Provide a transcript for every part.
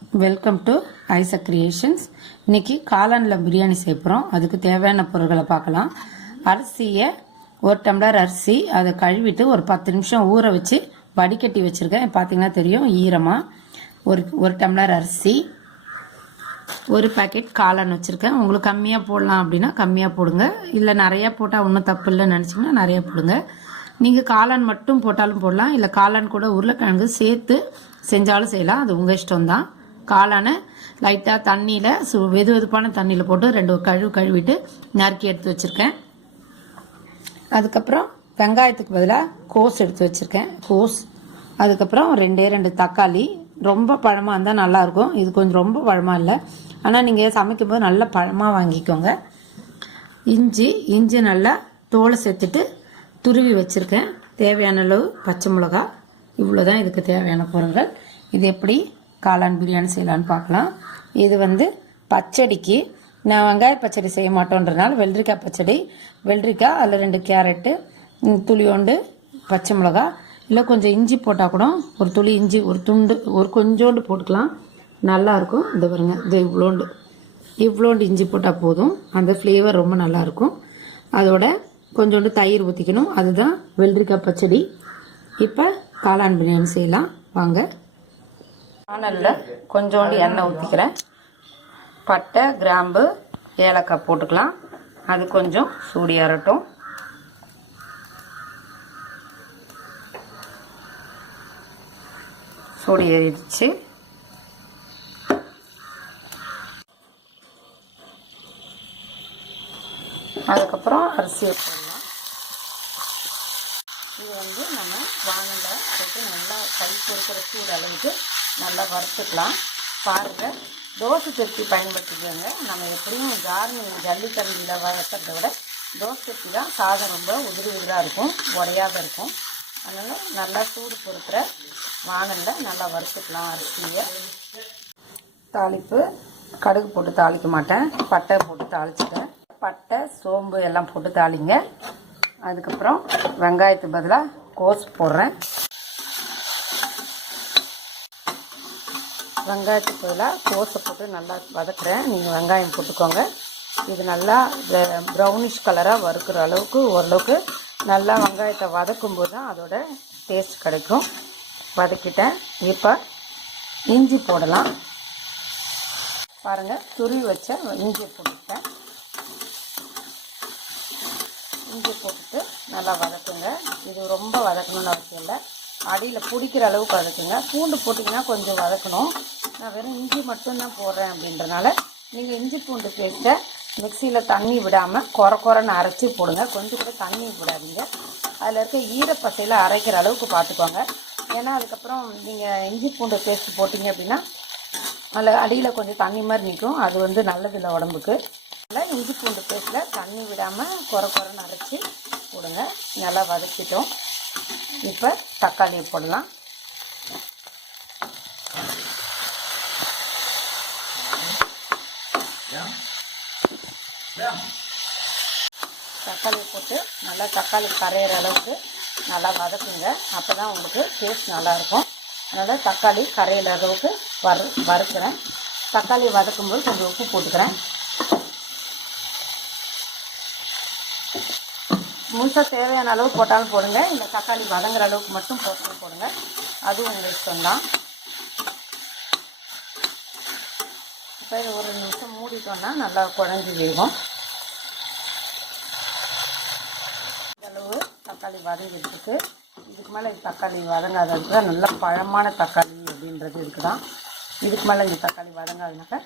Welcome to ஐசா creations. இன்றைக்கி காளானில் பிரியாணி செய்யப்போகிறோம். அதுக்கு தேவையான பொருட்களை பார்க்கலாம். அரிசியை 1 டம்ளர் அரிசி, அதை கழுவிட்டு ஒரு 10 நிமிஷம் ஊற வச்சு வடிகட்டி வச்சுருக்கேன். பார்த்தீங்கன்னா தெரியும் ஈரமாக. ஒரு டம்ளர் அரிசி, ஒரு பாக்கெட் காளான் வச்சுருக்கேன். உங்களுக்கு கம்மியாக போடலாம் அப்படின்னா கம்மியாக போடுங்க, இல்லை நிறையா போட்டால் ஒன்றும் தப்பு இல்லைன்னு நினச்சிங்கன்னா நிறையா போடுங்க. நீங்கள் காளான் மட்டும் போட்டாலும் போடலாம், இல்லை காளான் கூட உருளைக்கிழங்கு சேர்த்து செஞ்சாலும் செய்யலாம். அது உங்கள் இஷ்டம்தான். காளானை லைட்டாக தண்ணியில் வெது வெதுப்பான தண்ணியில் போட்டு 2 கழுவிட்டு நறுக்கி எடுத்து வச்சுருக்கேன். அதுக்கப்புறம் வெங்காயத்துக்கு பதிலாக கோஸ் எடுத்து வச்சுருக்கேன். கோஸ், அதுக்கப்புறம் 2 தக்காளி. ரொம்ப பழமாக இருந்தால் நல்லாயிருக்கும். இது கொஞ்சம் ரொம்ப பழமாக இல்லை, ஆனால் நீங்கள் சமைக்கும்போது நல்லா பழமாக வாங்கிக்கோங்க. இஞ்சி நல்லா தோலை சேர்த்துட்டு துருவி வச்சுருக்கேன். தேவையான அளவு பச்சை மிளகா. இவ்வளோ தான் இதுக்கு தேவையான பொருட்கள். இது எப்படி காளான் பிரியாணி செய்யலான்னு பார்க்கலாம். இது பச்சடிக்கு நான் வெங்காய பச்சடி செய்ய மாட்டோன்றதுனால வெள்ளரிக்காய் பச்சடி. வெள்ளரிக்காய், அதில் 2 கேரட்டு, துளியோண்டு பச்சை மிளகா, இல்லை கொஞ்சம் இஞ்சி போட்டால் கூட ஒரு துளி இஞ்சி, ஒரு கொஞ்சோண்டு போட்டுக்கலாம், நல்லாயிருக்கும். இது பாருங்க, இது இவ்வளோண்டு இஞ்சி போட்டால் போதும். அந்த ஃப்ளேவர் ரொம்ப நல்லாயிருக்கும். அதோட கொஞ்சோண்டு தயிர் ஊற்றிக்கணும். அதுதான் வெள்ளரிக்காய் பச்சடி. இப்போ காளான் பிரியாணி செய்யலாம் வாங்க. வானலில் கொஞ்சோண்டு எண்ணெய் ஊற்றிக்கிறேன். பட்டை, கிராம்பு, ஏலக்காய் போட்டுக்கலாம். அது கொஞ்சம் சூடி ஏறட்டும். சூடி ஏறிடுச்சு. அதுக்கப்புறம் அரிசியை போடலாம். இது நம்ம வானலில் போட்டு நல்லா கை பொறுக்கிற சூடு அளவுக்கு நல்லா வறுத்துக்கலாம். பாருங்கள், தோசை சட்டி பயன்படுத்திக்கோங்க. நம்ம எப்படியும் ஜல்லிக்கரண்டியில் வறுக்கிறத விட தோசை சட்டி தான் சாதம் ரொம்ப உதிராக இருக்கும், உடையாத இருக்கும். அதனால் நல்லா சூடு பொறுக்கிற வானலில் நல்லா வறுத்துக்கலாம் அரிசியை. தாளிப்பு கடுகு போட்டு தாளிக்க மாட்டேன், பட்டை போட்டு தாளிச்சிட்டேன். பட்டை, சோம்பு எல்லாம் போட்டு தாளிங்க. அதுக்கப்புறம் வெங்காயத்துக்கு பதிலாக கோஸ் போடுறேன். வெங்காயத்துக்கு பதிலாக கோஸை போட்டு நல்லா வதக்குறேன். நீங்கள் வெங்காயம் போட்டுக்கோங்க. இது நல்லா ப்ரௌனிஷ் கலராக வறுக்கிற அளவுக்கு ஓரளவுக்கு நல்லா வெங்காயத்தை வதக்கும்போது தான் அதோட டேஸ்ட் கிடைக்கும். வதக்கிட்டேன். இப்போ இஞ்சி போடலாம். பாருங்கள், துருவி வச்ச இஞ்சியை போட்டுட்டேன். இஞ்சி போட்டுட்டு நல்லா வதக்குங்க. இது ரொம்ப வதக்கணும்னு அவசியம் இல்லை, அடியில் பிடிக்கிற அளவுக்கு வதக்குங்க. பூண்டு போட்டிங்கன்னா கொஞ்சம் வதக்கணும். நான் வெறும் இஞ்சி மட்டும்தான் போடுறேன் அப்படின்றனால நீங்கள் இஞ்சி பூண்டு பேஸ்ட்டை மிக்சியில் தண்ணி விடாமல் குறைன்னு அரைச்சி போடுங்க. கொஞ்சம் கூட தண்ணி விடாதீங்க. அதில் இருக்க ஈரப்பசையில் அரைக்கிற அளவுக்கு பார்த்துக்கோங்க. ஏன்னா அதுக்கப்புறம் நீங்கள் இஞ்சி பூண்டு பேஸ்ட்டு போட்டிங்க அப்படின்னா அதில் அடியில் கொஞ்சம் தண்ணி மாதிரி நிற்கும். அது நல்லதில்லை உடம்புக்கு. அதில் இஞ்சி பூண்டு பேஸ்ட்டில் தண்ணி விடாமல் குறைன்னு அரைச்சி போடுங்க. நல்லா வதக்கிட்டோம். இப்போ தக்காளியை போடலாம். தக்காளி போட்டு நல்லா தக்காளி கரையிற அளவுக்கு நல்லா வதக்குங்க. அப்போ தான் உங்களுக்கு டேஸ்ட் நல்லாயிருக்கும். அதனால் தக்காளி கரையிற அளவுக்கு வறுக்கிறேன். தக்காளி வதக்கும்போது கொஞ்சம் உப்பு போட்டுக்கிறேன். முழுசாக தேவையான அளவு போட்டாலும் போடுங்க, இல்லை தக்காளி வதங்குற அளவுக்கு மட்டும் போடுங்க. அதுவும் உங்கள் இஷ்டம்தான். இப்போ இது ஒரு நிமிஷம் மூடிட்டோன்னா நல்லா குழஞ்சி வேகும். அளவு தக்காளி வதங்கிட்டு இதுக்கு மேலே தக்காளி வதங்காததுக்கு தான் நல்லா பழமான தக்காளி அப்படின்றது இருக்குதான். இதுக்கு மேலே இந்த தக்காளி வதங்காதுனாக்கா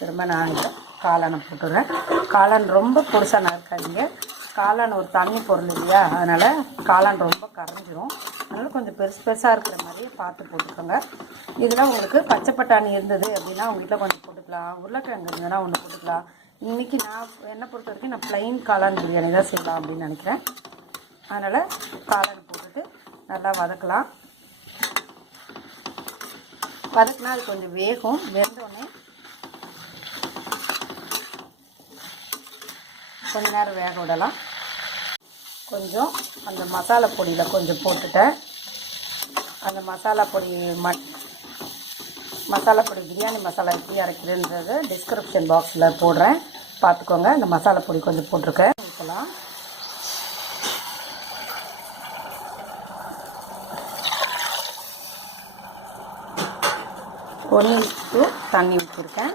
திரும்ப நான் இதை காளானை போட்டுடுறேன். காளான் ரொம்ப பொருசாக நறுக்காதீங்க. காளான் ஒரு தண்ணி பொருள் இல்லையா, அதனால் காளான் ரொம்ப கரைஞ்சிரும். அதனால் கொஞ்சம் பெருசாக இருக்கிற மாதிரியே பார்த்து போட்டுக்கோங்க. இதில் உங்களுக்கு பச்சை பட்டாணி இருந்தது அப்படின்னா உங்கள் வீட்டில் கொஞ்சம் போட்டுக்கலாம். உருளைக்கிழங்கு இருந்ததுன்னா ஒன்று போட்டுக்கலாம். இன்றைக்கி என்னை பொறுத்த வரைக்கும் நான் ப்ளைன் காளான் பிரியாணி தான் செய்யலாம் அப்படின்னு நினைக்கிறேன். அதனால் காளான் போட்டுட்டு நல்லா வதக்கலாம். வதக்கினா அது கொஞ்சம் வேகும். வெந்தோடனே கொஞ்ச நேரம் வேக விடலாம். கொஞ்சம் அந்த மசாலா பொடியில் கொஞ்சம் போட்டுட்டேன். அந்த மசாலா பொடி மசாலா பொடி பிரியாணி மசாலா எப்படி அரைக்கிறதுன்றது டிஸ்கிரிப்ஷன் பாக்ஸில் போடுறேன், பார்த்துக்கோங்க. இந்த மசாலா பொடி கொஞ்சம் போட்டிருக்கேன். ஊற்றலாம். ஒன்று தண்ணி ஊற்றிருக்கேன்.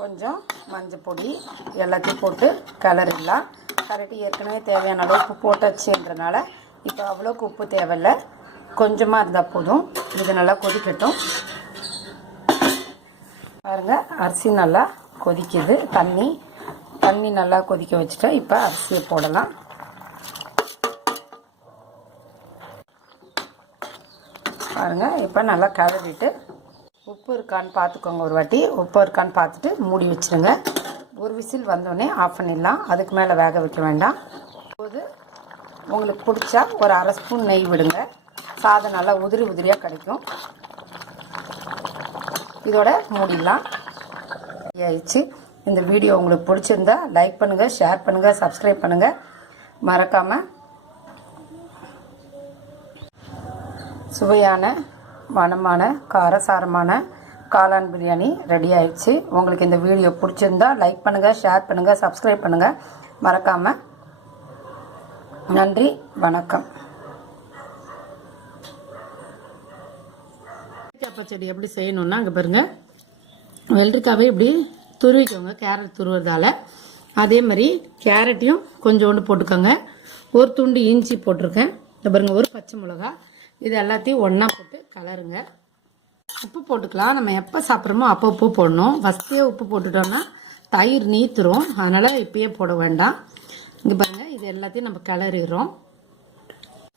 கொஞ்சம் மஞ்சள் பொடி எல்லாத்தையும் போட்டு கிளறிடலாம். கரெக்டு ஏற்கனவே தேவையான அளவு உப்பு போட்டாச்சுன்றனால இப்போ அவ்வளோக்கு உப்பு தேவையில்லை, கொஞ்சமாக இருந்தால் போதும். இது நல்லா கொதிக்கட்டும். பாருங்கள், அரிசி நல்லா கொதிக்குது. தண்ணி நல்லா கொதிக்க வச்சுட்டா இப்போ அரிசியை போடலாம். பாருங்கள், இப்போ நல்லா கிளறிட்டு உப்பு இருக்கான்னு பார்த்துக்கோங்க. ஒரு வாட்டி உப்பு இருக்கான்னு பார்த்துட்டு மூடி வச்சுருங்க. ஒரு விசில் வந்தோடனே ஆஃப் பண்ணிடலாம். அதுக்கு மேலே வேக வைக்க வேண்டாம். இப்போது உங்களுக்கு பிடிச்சா ஒரு அரை ஸ்பூன் நெய் விடுங்க. சாதம் நல்லா உதிரி உதிரியாக கிடைக்கும். இதோட மூடிடலாம். ஆயிடுச்சு. இந்த வீடியோ உங்களுக்கு பிடிச்சிருந்தா லைக் பண்ணுங்கள், ஷேர் பண்ணுங்கள், சப்ஸ்கிரைப் பண்ணுங்கள். மறக்காமல் சுவையான மணமான காரசாரமான காளான் பிரியாணி ரெடி ஆயிடுச்சு. உங்களுக்கு இந்த வீடியோ பிடிச்சிருந்தா லைக் பண்ணுங்கள், ஷேர் பண்ணுங்கள், சப்ஸ்கிரைப் பண்ணுங்கள். மறக்காமல். நன்றி, வணக்கம். வெள்ளரிக்காய் பச்சடி எப்படி செய்யணும்னா, அங்கே பாருங்கள், வெள்ளரிக்காவே இப்படி துருவிக்கோங்க. கேரட் துருவுறதால அதே மாதிரி கேரட்டையும் கொஞ்சோண்டு போட்டுக்கோங்க. ஒரு துண்டு இஞ்சி போட்டிருக்கேன். இந்த பாருங்கள், ஒரு பச்சை மிளகா. இது எல்லாத்தையும் ஒன்றா போட்டு கலருங்க. உப்பு போட்டுக்கலாம். நம்ம எப்போ சாப்பிட்றோமோ அப்போ உப்பு போடணும். ஃபஸ்ட்டே உப்பு போட்டுட்டோம்னா தயிர் நீத்துரும். அதனால் இப்பயே போட வேண்டாம். இங்கே பாருங்கள், இது எல்லாத்தையும் நம்ம கிளறிடுறோம்.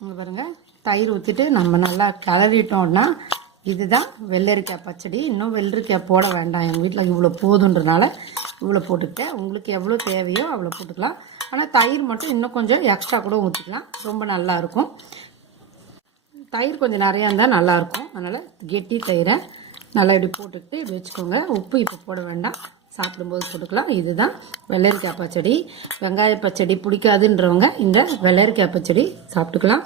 இங்கே பாருங்கள், தயிர் ஊற்றிட்டு நம்ம நல்லா கிளறிட்டோம்னா இதுதான் வெள்ளரிக்காய் பச்சடி. இன்னும் வெள்ளரிக்காய் போட வேண்டாம். எங்கள் வீட்டில் இவ்வளோ போதுன்றனால இவ்வளோ போட்டுக்கிட்டேன். உங்களுக்கு எவ்வளோ தேவையோ அவ்வளோ போட்டுக்கலாம். ஆனால் தயிர் மட்டும் இன்னும் கொஞ்சம் எக்ஸ்ட்ரா கூட ஊற்றிக்கலாம். ரொம்ப நல்லாயிருக்கும். தயிர் கொஞ்சம் நிறையா இருந்தால் நல்லாயிருக்கும். அதனால் கெட்டி தயிரை நல்லா இப்படி போட்டுக்கிட்டு இப்படி வச்சுக்கோங்க. உப்பு இப்போ போட வேண்டாம், சாப்பிடும்போது போட்டுக்கலாம். இதுதான் வெள்ளரிக்காய் பச்சடி. வெங்காய பச்சடி பிடிக்காதுன்றவங்க இந்த வெள்ளரிக்காய் பச்சடி சாப்பிட்டுக்கலாம்.